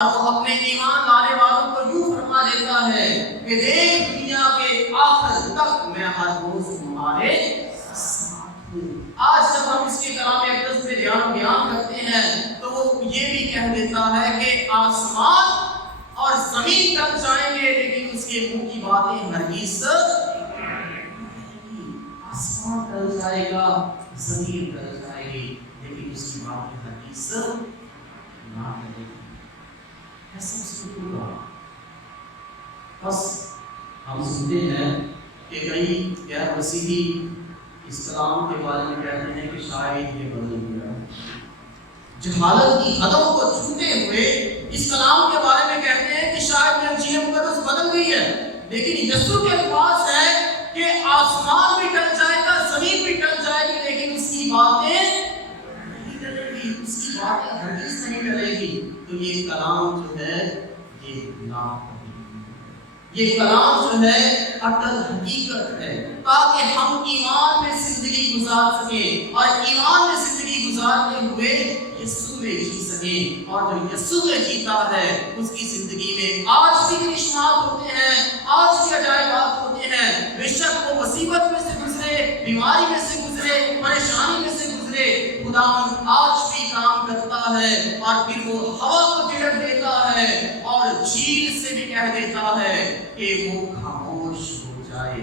وہ اپنے ایمان لانے والوں کو یوں فرما دیتا ہے کہ دیکھ دنیا کے آخر تک میں ہر روز تمہارے ساتھ ہوں۔ آج جب ہم اس کے کلام اقدس پہ بیان کرتے ہیں تو وہ یہ بھی کہہ دیتا ہے کہ آسمان اور زمین ٹل جائیں گے لیکن اس کے منہ کی باتیں ہرگز آسمان ٹل جائے گا، زمین ٹل جائے گی لیکن اس کی باتیں ہرگز نہ ٹلے گی۔ ایسا اس کو ہوگا۔ بس ہم سنتے ہیں کہ کئی غیر مسیحی اس کلام کے بارے میں کہتے ہیں کہ شاید یہ بدل گیا۔ جہالت کی حدوں کو چھوتے ہوئے اس کلام کے بارے میں کہتے ہیں کہ شاید انجیل مقدس بدل گئی ہے، لیکن یسوع کے الفاظ ہے کہ آسمان بھی ٹل جائے گا، زمین بھی ٹل جائے گی لیکن اس کی باتیں نہیں ٹلے گی، اس کی باتیں ہرگز نہیں ٹلے گی۔ تو یہ کلام جو ہے یہ کلام جو ہے اٹل حقیقت ہے، تاکہ ہم ایمان میں زندگی گزار سکیں اور ایمان میں زندگی گزارتے ہوئے یسوع میں جی سکیں، اور جو یسوع میں جیتا ہے اس کی زندگی میں آج بھی کرشمات ہوتے ہیں، آج بھی عجائبات ہوتے ہیں۔ بے شک وہ مصیبت میں سے گزرے، بیماری میں سے گزرے، پریشانی میں سے گزرے، خدا آج بھی کام کرتا ہے اور پھر وہ ہوا کو جھڑک دیتا ہے اور جھیل سے بھی کہہ دیتا ہے کہ وہ خاموش ہو جائے۔